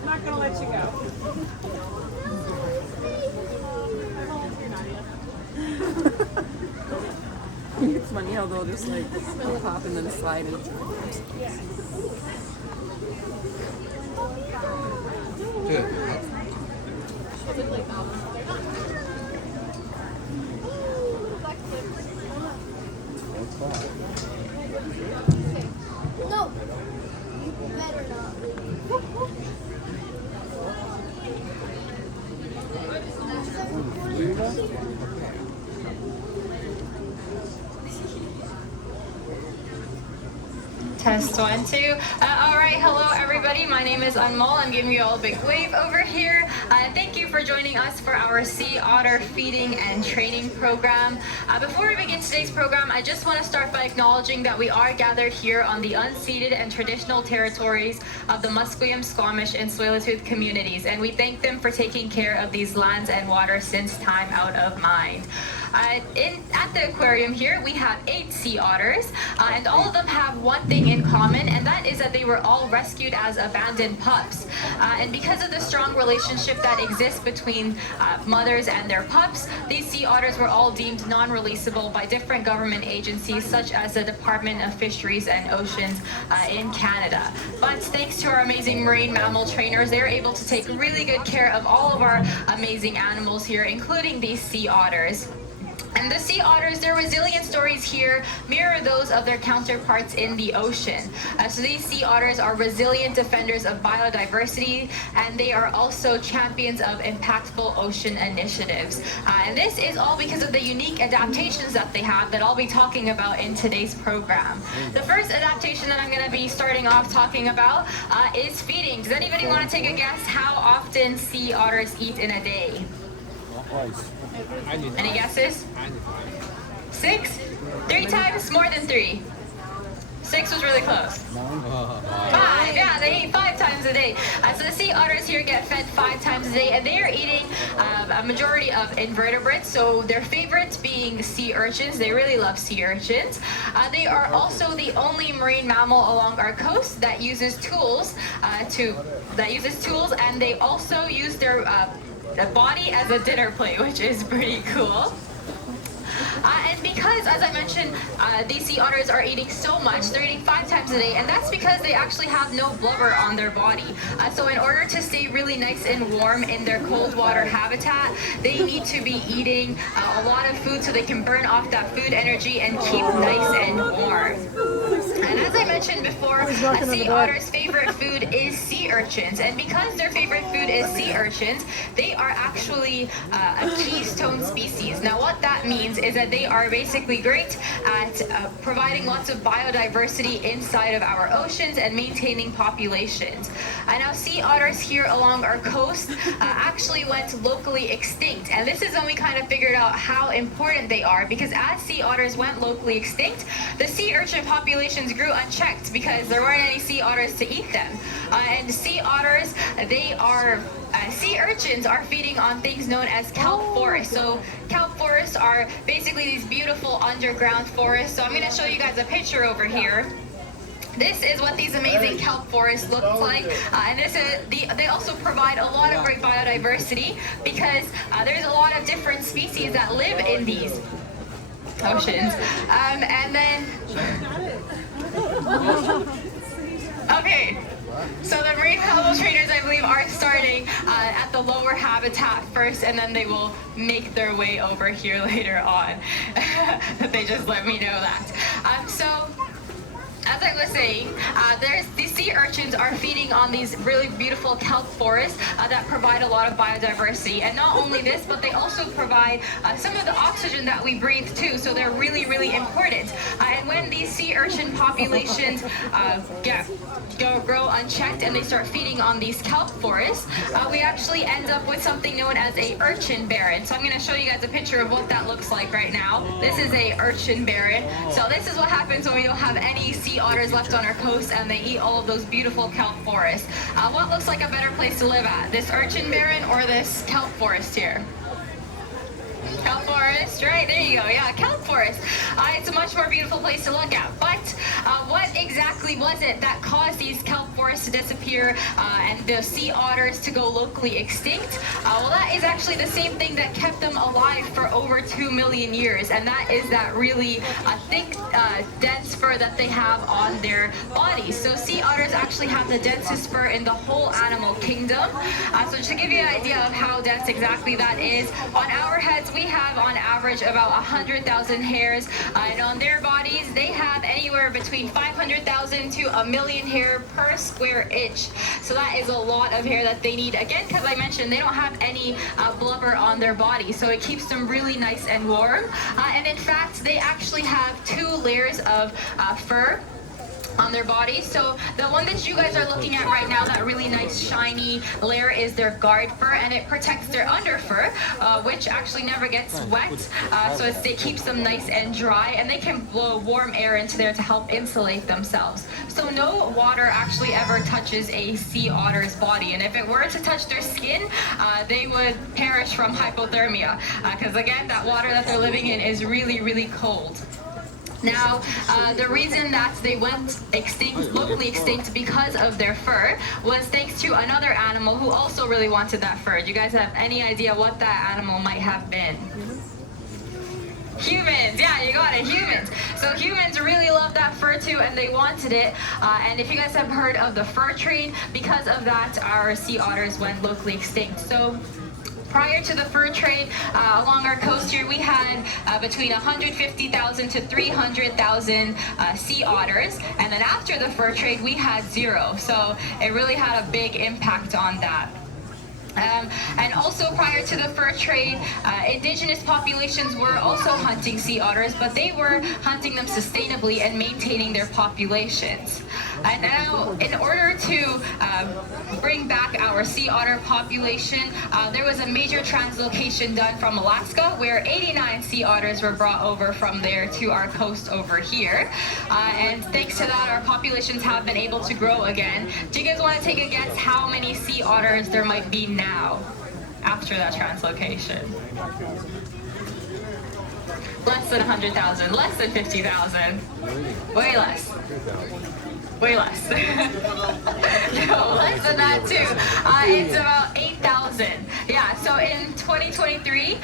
I'm not gonna let you go. It's funny how they'll just like pop and then slide and No, you better not. Test 1, 2. All right, hello everybody. My name is Anmol. I'm giving you all a big wave over here. Thank you for joining us for our sea otter feeding and training program. Before we begin today's program, I just want to start by acknowledging that we are gathered here on the unceded and traditional territories of the Musqueam, Squamish, and Tsleil-Waututh communities, and we thank them for taking care of these lands and waters since time out of mind. At the aquarium here, we have 8 sea otters, and all of them have one thing in common, and that is that they were all rescued as abandoned pups. And because of the strong relationship that exists between mothers and their pups, these sea otters were all deemed non-releasable by different government agencies, such as the Department of Fisheries and Oceans in Canada. But thanks to our amazing marine mammal trainers, they're able to take really good care of all of our amazing animals here, including these sea otters. And the sea otters, their resilient stories here mirror those of their counterparts in the ocean. So these sea otters are resilient defenders of biodiversity, and they are also champions of impactful ocean initiatives. And this is all because of the unique adaptations that they have that I'll be talking about in today's program. The first adaptation that I'm going to be starting off talking about is feeding. Does anybody want to take a guess how often sea otters eat in a day? Any guesses? 6? 3 times? More than 3? 6 was really close. 5, yeah, they eat 5 times a day. So the sea otters here get fed 5 times a day, and they are eating a majority of invertebrates. So their favorites being sea urchins. They really love sea urchins. They are also the only marine mammal along our coast that uses tools and they also use their body as a dinner plate, which is pretty cool. And because, as I mentioned, these sea otters are eating so much, they're eating 5 times a day, and that's because they actually have no blubber on their body. So in order to stay really nice and warm in their cold water habitat, they need to be eating a lot of food so they can burn off that food energy and keep nice and warm. And as I mentioned before, a sea otter's favorite food is sea urchins. And because their favorite food is sea urchins, they are actually a keystone species. Now what that means is that they are basically great at providing lots of biodiversity inside of our oceans and maintaining populations. Now sea otters here along our coast actually went locally extinct. And this is when we kind of figured out how important they are, because as sea otters went locally extinct, the sea urchin populations grew unchecked because there weren't any sea otters to eat them. And sea otters, sea urchins are feeding on things known as kelp forests. So kelp forests are basically these beautiful underground forests. So I'm going to show you guys a picture over here. This is what these amazing kelp forests look like, and they also provide a lot of great biodiversity because there's a lot of different species that live in these oceans. And then, okay. So the marine mammal trainers, I believe, are starting at the lower habitat first, and then they will make their way over here later on. They just let me know that. So as I was saying, these sea urchins are feeding on these really beautiful kelp forests that provide a lot of biodiversity. And not only this, but they also provide some of the oxygen that we breathe too. So they're really, really important. And when these sea urchin populations grow unchecked and they start feeding on these kelp forests, we actually end up with something known as a urchin barren. So I'm going to show you guys a picture of what that looks like right now. This is a urchin barren. So this is what happens when we don't have any sea otters left on our coast and they eat all of those beautiful kelp forests. What looks like a better place to live at? This urchin barren or this kelp forest here? Kelp forest, right, there you go, yeah, kelp forest. It's a much more beautiful place to look at, but But what exactly was it that caused these kelp forests to disappear and the sea otters to go locally extinct? Well, that is actually the same thing that kept them alive for over 2 million years, and that is that really thick, dense fur that they have on their bodies. So sea otters actually have the densest fur in the whole animal kingdom. So to give you an idea of how dense exactly that is, on our heads we have on average about 100,000 hairs, and on their bodies they have anywhere between 500,000 to a million hair per square inch. So that is a lot of hair that they need, again, because I mentioned they don't have any blubber on their body, so it keeps them really nice and warm. And in fact, they actually have 2 layers of fur on their body. So the one that you guys are looking at right now, that really nice shiny layer, is their guard fur, and it protects their under fur, which actually never gets wet. So it keeps them nice and dry, and they can blow warm air into there to help insulate themselves. So no water actually ever touches a sea otter's body, and if it were to touch their skin, they would perish from hypothermia, because again, that water that they're living in is really, really cold. Now, the reason that they went extinct, locally extinct, because of their fur was thanks to another animal who also really wanted that fur. Do you guys have any idea what that animal might have been? Humans, yeah, you got it, humans. So humans really love that fur too, and they wanted it. And if you guys have heard of the fur trade, because of that, our sea otters went locally extinct. So prior to the fur trade, along our coast here, we had between 150,000 to 300,000 sea otters, and then after the fur trade, we had 0. So it really had a big impact on that. And also prior to the fur trade, indigenous populations were also hunting sea otters, but they were hunting them sustainably and maintaining their populations. And now, in order to bring back our sea otter population, there was a major translocation done from Alaska, where 89 sea otters were brought over from there to our coast over here. And thanks to that, our populations have been able to grow again. Do you guys want to take a guess how many sea otters there might be now after that translocation? Less than 100,000, less than 50,000, way less. Way less. No, less than that too. It's about 8,000. Yeah, so in 2023,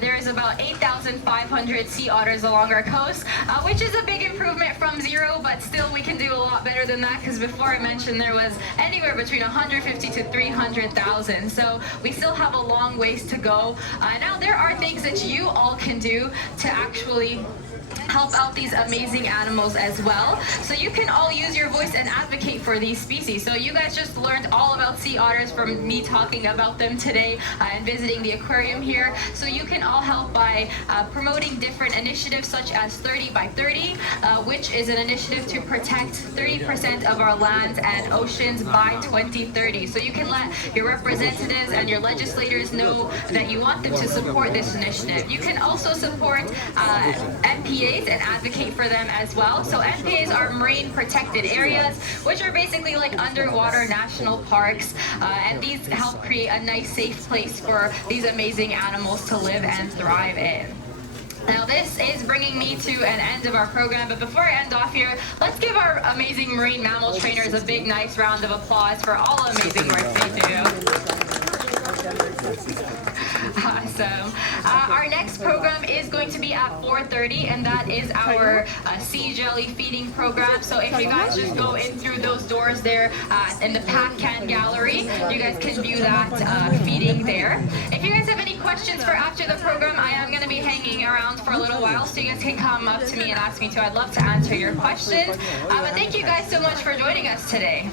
there's about 8,500 sea otters along our coast, which is a big improvement from 0, but still we can do a lot better than that, because before I mentioned there was anywhere between 150 to 300,000. So we still have a long ways to go. Now there are things that you all can do to actually help out these amazing animals as well. So you can all use your voice and advocate for these species. So you guys just learned all about sea otters from me talking about them today and visiting the aquarium here. So you can all help by promoting different initiatives such as 30 by 30, which is an initiative to protect 30% of our lands and oceans by 2030. So you can let your representatives and your legislators know that you want them to support this initiative. You can also support MPAs and advocate for them as well. So MPAs are marine protected areas, which are basically like underwater national parks, and these help create a nice, safe place for these amazing animals to live and thrive in. Now this is bringing me to an end of our program, but before I end off here, let's give our amazing marine mammal trainers a big, nice round of applause for all the amazing work they do. Awesome. Our next program is going to be at 4:30, and that is our sea jelly feeding program. So if you guys just go in through those doors there in the Pack Can Gallery, you guys can view that feeding there. If you guys have any questions for after the program, I am going to be hanging around for a little while, so you guys can come up to me and ask me to. I'd love to answer your questions. But thank you guys so much for joining us today.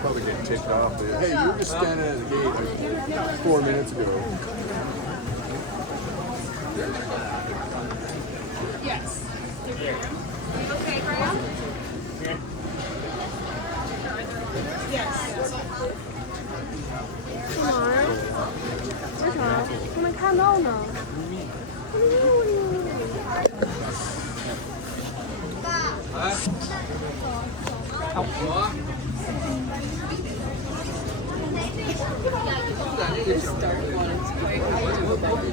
Probably getting ticked off. Hey, you were just standing at the gate like 4 minutes ago. Yes. Okay, Graham? Yes. Come on. Your time. This dark one is quite active about the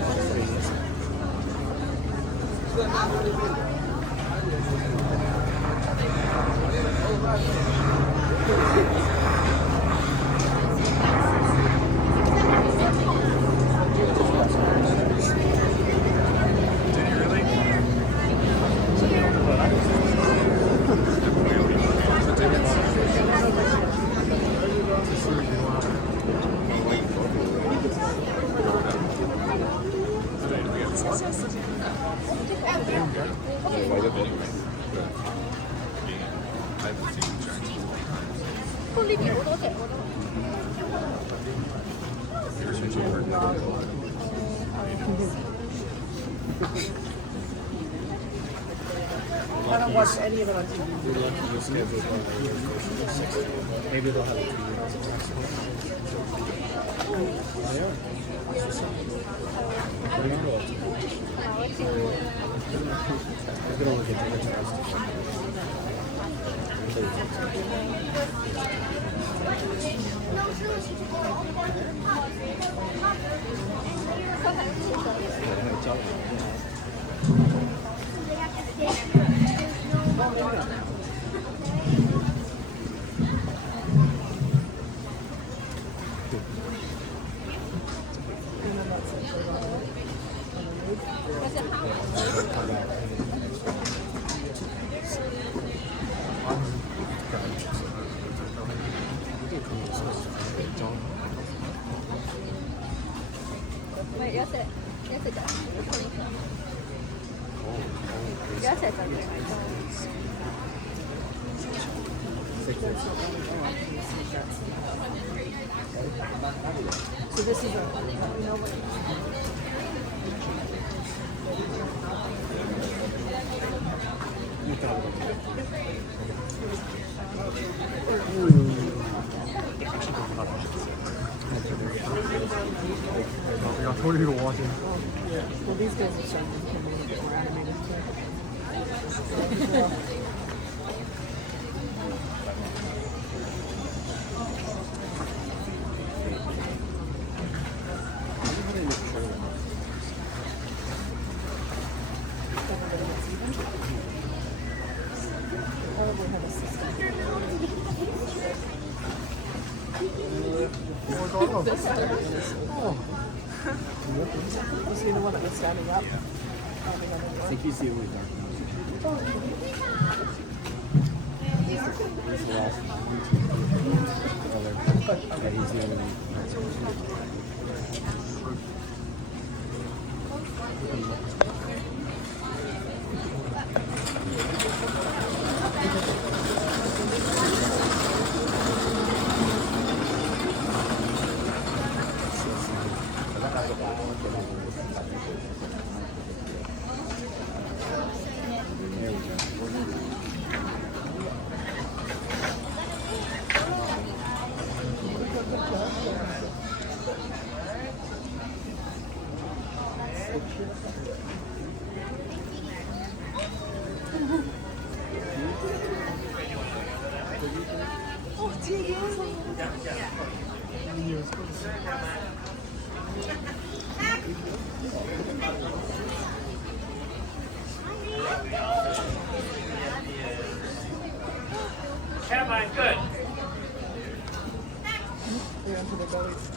I don't watch any of it on TV. Maybe they'll have a TV. They are. I'm gonna look at Wait, yes it. Yes it does. Yes it does. So this is a, you know what? We got 20 people watching. Well, these guys are starting to become a little bit more animated too. Probably have a system. This third one is was he the one that was standing up? I think he's the only dark one. He's the last yeah, he's the only one. There we go. Caroline, good. They're into their bellies.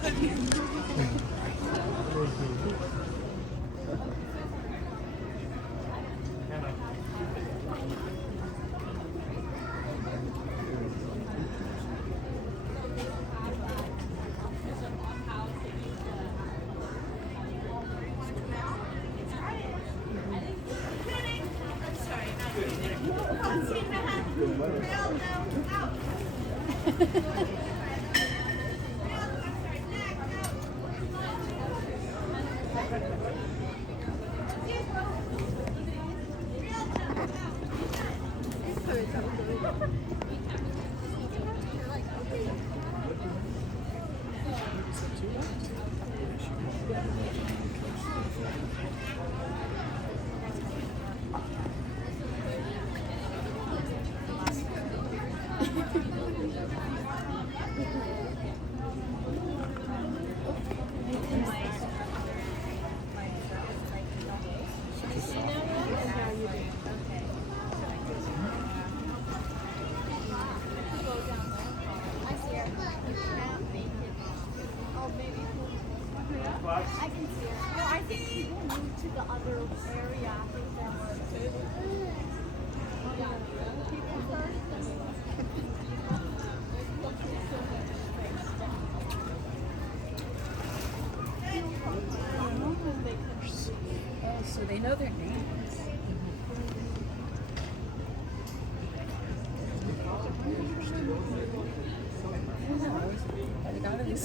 You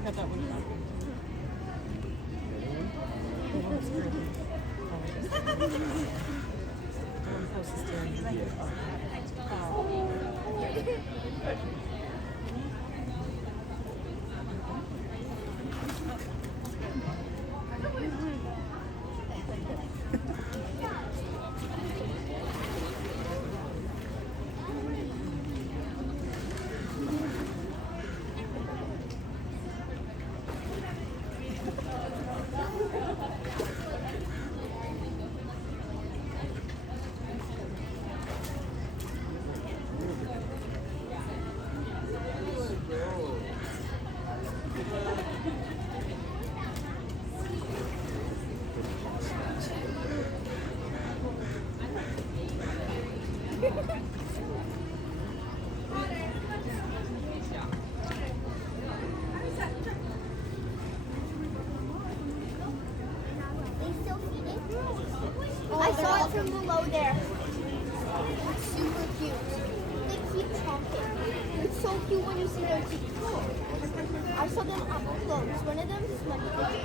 got that one. They still feeding? I saw it from below there. It's super cute. They keep chomping. It's so cute when you see their teeth. I saw them up close. One of them smelled like a glass.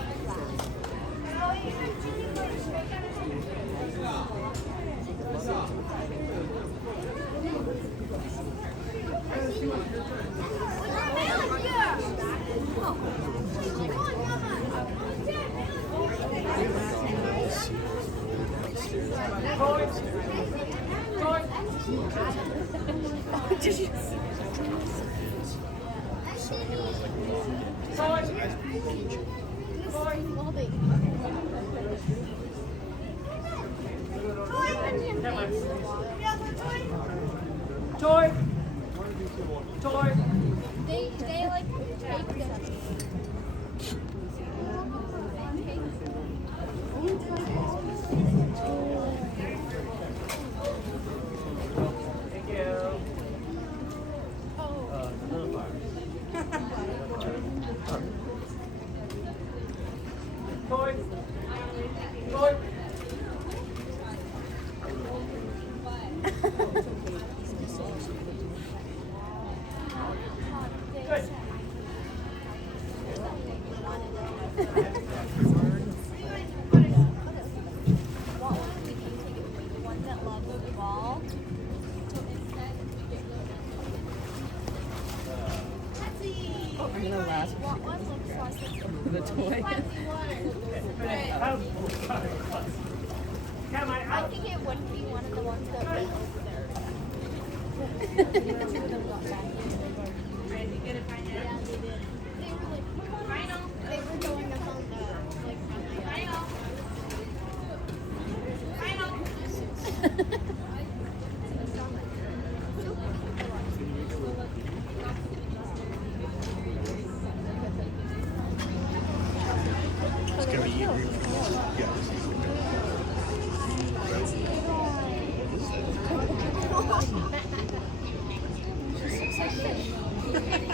Toy. Toy. They like take them. Thank you. Toy. Toy. Good. One that loves the ball. I'm gonna last What one looks like it's the toy. Come on, I out. think it wouldn't be one of the ones that went over there. Two of them got back. Yeah, they did. They were like, they were going up on the like It's gonna be easy. She's so excited.